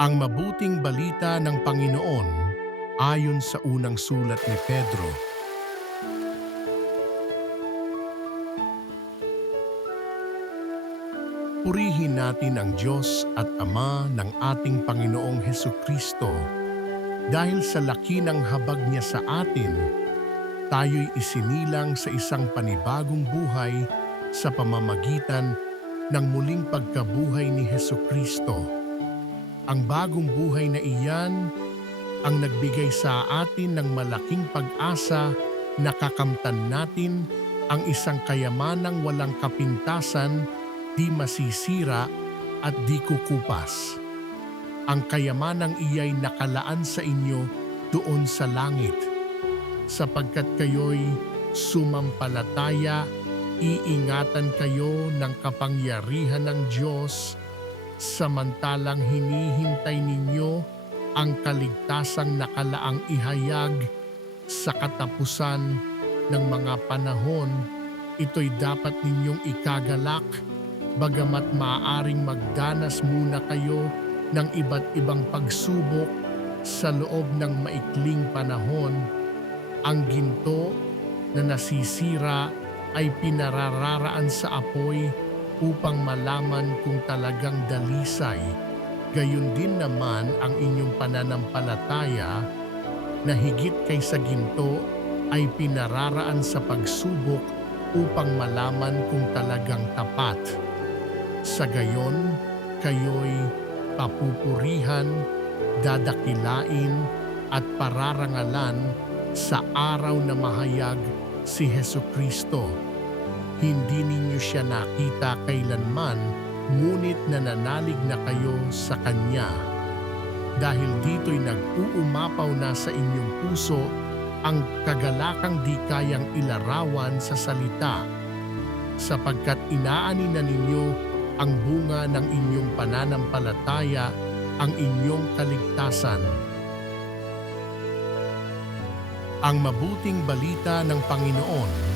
Ang mabuting balita ng Panginoon ayon sa unang sulat ni Pedro. Purihin natin ang Diyos at Ama ng ating Panginoong Hesukristo. Dahil sa laki ng habag niya sa atin, tayo'y isinilang sa isang panibagong buhay sa pamamagitan ng muling pagkabuhay ni Hesukristo. Ang bagong buhay na iyan ang nagbigay sa atin ng malaking pag-asa na kakamtan natin ang isang kayamanang walang kapintasan, di masisira at di kukupas. Ang kayamanang iya'y nakalaan sa inyo doon sa langit, sapagkat kayo'y sumampalataya, iingatan kayo ng kapangyarihan ng Diyos, samantalang hinihintay ninyo ang kaligtasang nakalaang ihayag sa katapusan ng mga panahon. Ito'y dapat ninyong ikagalak, bagamat maaaring magdanas muna kayo ng iba't ibang pagsubok sa loob ng maikling panahon. Ang ginto na nasisira ay pinarararaan sa apoy upang malaman kung talagang dalisay. Gayon din naman ang inyong pananampalataya na higit kaysa ginto ay pinararaan sa pagsubok upang malaman kung talagang tapat. Sa gayon, kayo'y papupurihan, dadakilain at pararangalan sa araw na mahayag si Hesukristo. Hindi ninyo siya nakita kailanman, ngunit nananalig na kayo sa Kanya. Dahil dito'y nag-uumapaw na sa inyong puso ang kagalakang di kayang ilarawan sa salita, sapagkat inaani na ninyo ang bunga ng inyong pananampalataya, ang inyong kaligtasan. Ang mabuting balita ng Panginoon